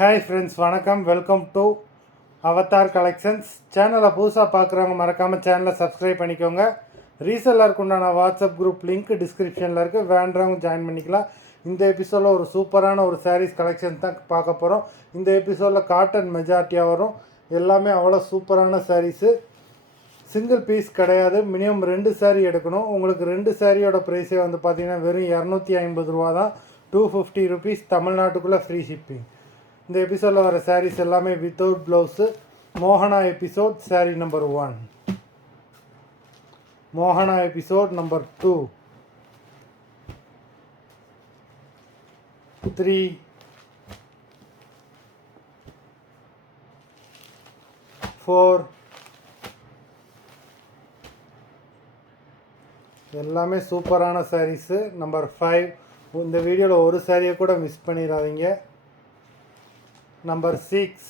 Hi friends, வணக்கம். Welcome to Avatar collections. சேனலை புதுசாக பார்க்குறவங்க மறக்காமல் சேனலை சப்ஸ்கிரைப் பண்ணிக்கோங்க. ரீசெல்லருக்கு உண்டான வாட்ஸ்அப் குரூப் லிங்க் டிஸ்கிரிப்ஷனில் இருக்குது, வேண்டவங்க ஜாயின் பண்ணிக்கலாம். இந்த எபிசோடில் ஒரு சூப்பரான ஒரு சாரீஸ் கலெக்ஷன் தான் பார்க்க போகிறோம். இந்த எபிசோடில் காட்டன் மெஜாரிட்டியாக வரும். எல்லாமே அவ்வளோ சூப்பரான சாரீஸு. சிங்கிள் பீஸ் கிடையாது, மினிமம் 2 சாரீ எடுக்கணும். உங்களுக்கு 2 சாரியோட ப்ரைஸே வந்து பார்த்திங்கன்னா வெறும் 250 ரூபா தான். 250 ருபீஸ், தமிழ்நாட்டுக்குள்ளே ஃப்ரீ ஷிப்பிங். இந்த எபிசோடில் வர சாரீஸ் எல்லாமே வித்தவுட் ப்ளவுஸு. மோகனா எபிசோட் சாரீ நம்பர் 1, மோகனா எபிசோட் நம்பர் 2, 3, 4, எல்லாமே சூப்பரான சாரீஸு. நம்பர் 5, இந்த வீடியோவில் ஒரு சாரியை கூட மிஸ் பண்ணிடாதீங்க. Number 6,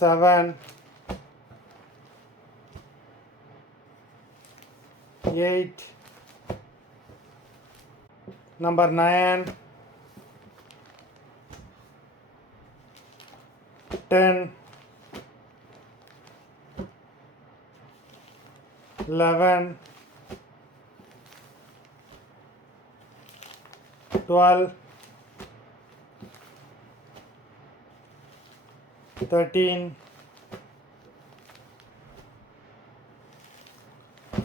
7, 8, number 9, 10, 11, 12, 13,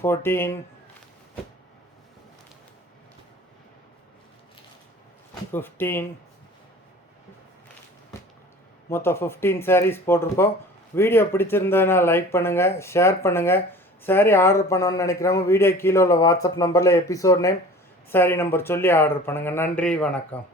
14, 15, மொத்தம் 15 சாரீஸ் போட்டிருக்கோம். வீடியோ பிடிச்சிருந்ததுன்னா லைக் பண்ணுங்கள், ஷேர் பண்ணுங்கள். சாரீ ஆர்டர் பண்ணணும்னு நினைக்கிறவங்க வீடியோ கீழே உள்ள வாட்ஸ்அப் நம்பரில் எபிசோட் நேம், சாரீ நம்பர் சொல்லி ஆர்டர் பண்ணுங்கள். நன்றி, வணக்கம்.